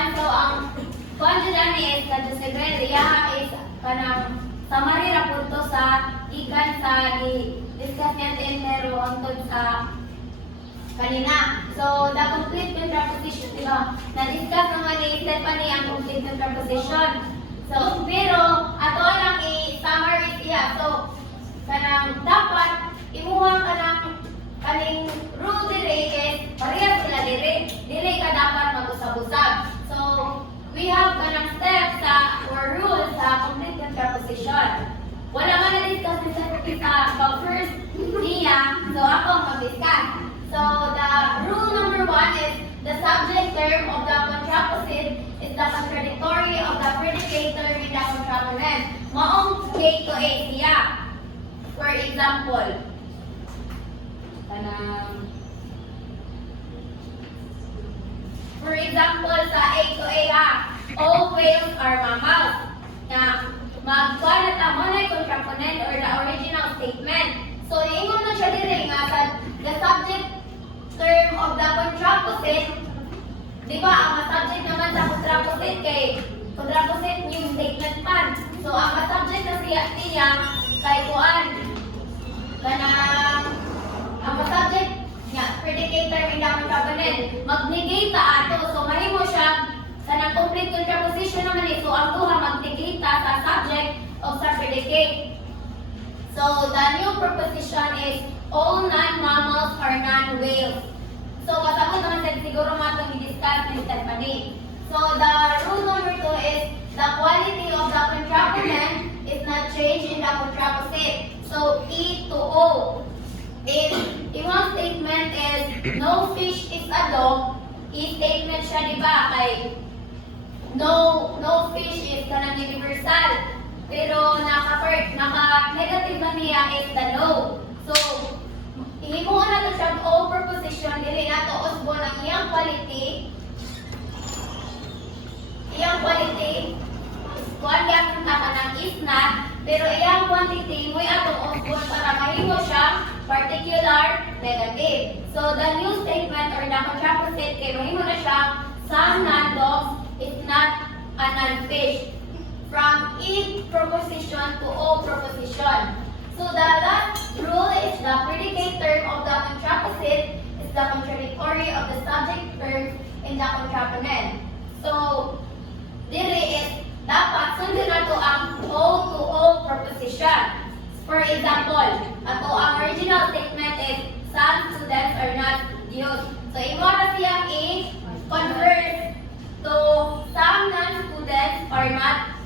kuan so ang kuan dyan is kadto si Gwen iya is kanang summary ra pud to sa ikan sa discuss natin pero hangtod sa kanina. So the complete contraposition diba? Na-discuss naman ni Stephanie ang complete contraposition. So pero ato lang i-summary siya. So kanang dapat imuha kanang kaning rule dire is parehas sila dire ka dapat mag-usab-usab. So we have kanang steps sa or rules sa complete contraposition. Wala man na-discuss ni sa first niya, so ako mag-discuss. So the rule number 1 is the subject term of the contraposition is the contradictory of the predicator in the contraponent. Maong K to A siya. For example, sa A to A all whales are mammals. Na magkuha na mo na contraponent or the original statement. So ingon na siya dire nga sa the subject term of the contraposite. Di ba ang subject naman sa contraposite kay contraposite new statement man. So ang subject na siya kay kuan kanang ang subject nga predicator in the contraponent mag-negate ato. So mahimo siya kanang complete contraposition naman so ang duha mag-negate sa subject of sa predicate. So the new proposition is all non-mammals are non-whales. So kasabot naman sa siguro matong i-discuss ni Stephanie. So the rule number 2 is the quality of the contraponent is not changed in the contraposite. So E to O. If one statement is no fish is a dog, i-statement siya di ba kay no fish is kanang universal. Pero naka-negative na niya is the no. So ihimuon na to siya O proposition dili nato usbon ang iyang quality. Kuan gyapon ta kanang is not, pero iyang quantity mo atong usbon para mahimo siya particular negative. So the new statement or the contraposite kay mahimo na siya some non-dogs is not a non-fish. From E proposition to O proposition. So the last rule is the predicate term of the contraposite is the contradictory of the subject term in the contraponent. So dire is dapat sundin nato ang O to O proposition. For example, ato ang original statement is some students are not studios. So imo na siyang i-convert to some non-students are not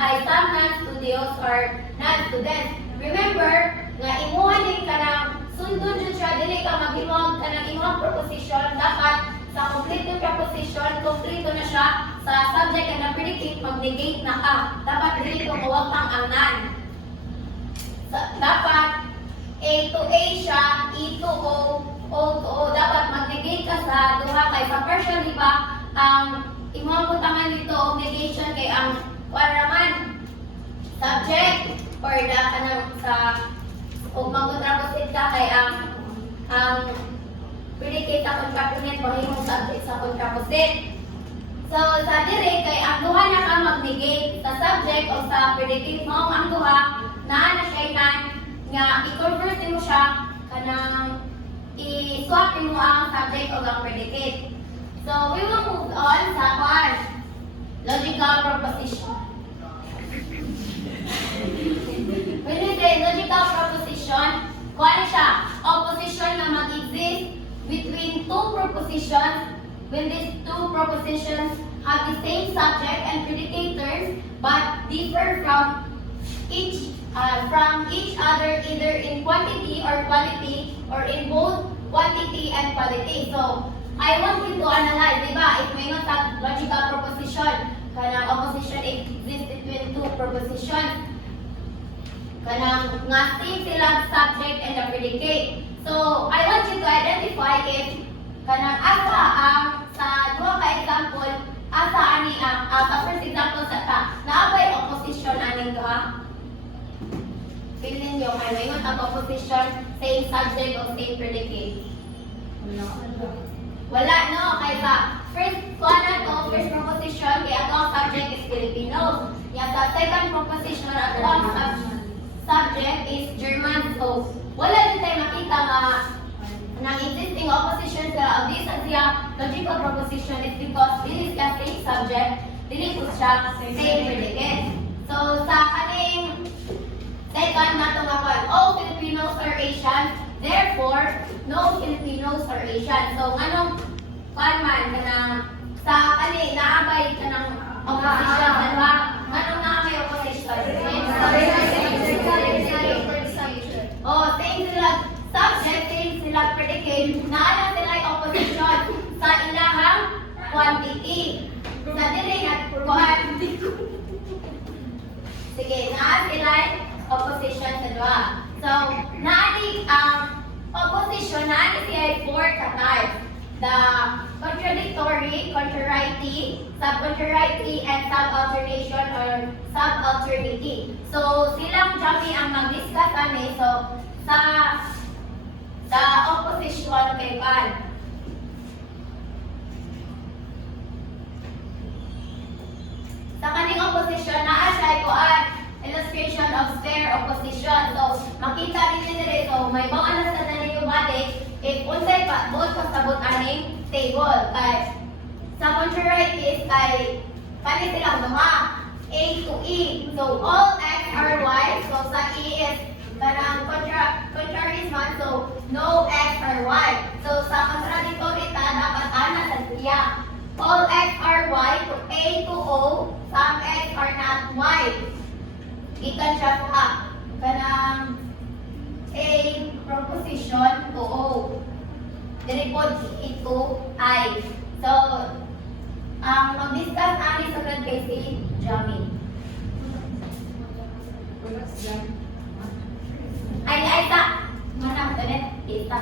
some non-studios are non-students. Remember, nga imuha din ka ng sundon dyan siya, dili ka maghimog ka ng imong proposition, dapat sa complete proposition, complete na siya sa subject na predicate, mag-negate na ka. Dapat dili ko mawagtang ang non. Dapat A to A siya, E to O, O to O. Dapat mag-negate ka sa duha kay sa partial, di ba? Ang imong butangan dito, negation kay ang naman subject or the kanang sa kung mag-contraposite ka kay ang predicate sa contraponent mahimong subject sa contraposite. So sa dire kay ang duha na ka mag-negate sa subject o sa predicate mo ang duha naa na siya nga i-convert mo siya kanang i-swap mo ang subject o ang predicate. So we will move on sa logical proposition. When we say logical proposition, kuha siya opposition na mag-exist between two propositions when these two propositions have the same subject and predicate terms but differ from each other either in quantity or quality or in both quantity and quality. So I want you to analyze, di ba? If may nga logical proposition, kanang opposition exists between two propositions. Kanang nga same silang subject and the predicate. So I want you to identify if kanang asa ang sa duha ka example, asa ani ang sa first example sa naabay opposition aning duha. Feeling nyo kay may ang opposition, same subject o same predicate. Wala no, kay sa first proposition sa second proposition, ang subject is German. So, wala din tayo makita nga ng existing opposition sa this as siya logical proposition is because this is the same subject, dili po siya same predicate. So, sa kaning second na ito nga all Filipinos are Asian, therefore, no Filipinos are Asian. So, anong man kanang sa kani naabay kanang opposition, diba? Anong naabay opposition? Oh, same sila subject, same sila predicate, naala sila yung opposition sa ilahang quantity. Sa dili nga quantity. Sige, naa sila yung opposition sa dua. So, naadi ang opposition, naadi siya 4 ka-types. The contradictory, contrariety, sub-contrariety, and sub-alternation or sub-alternity. So, silang jami ang mag-discuss ani. So, sa opposition kay Pan. Sa kaning opposition, naa siya kuan illustration of spare opposition. So, makita din nila so may mga alas na ninyo balik if unsay pa both pasabot aning table kay sa contrariety kay kani silang duha A to E. So, all X are Y. So, sa E is parang contrary man. So, no X or Y. So, sa contradictory ta dapat ana sa siya. All X are Y to A to O. Some X are not Y. Ikan siya po kanang A proposition to O. Direpod ito I. So, ang mag-discuss ani sa third case si Jamie. Ay, ta. Mana ulit? Kita.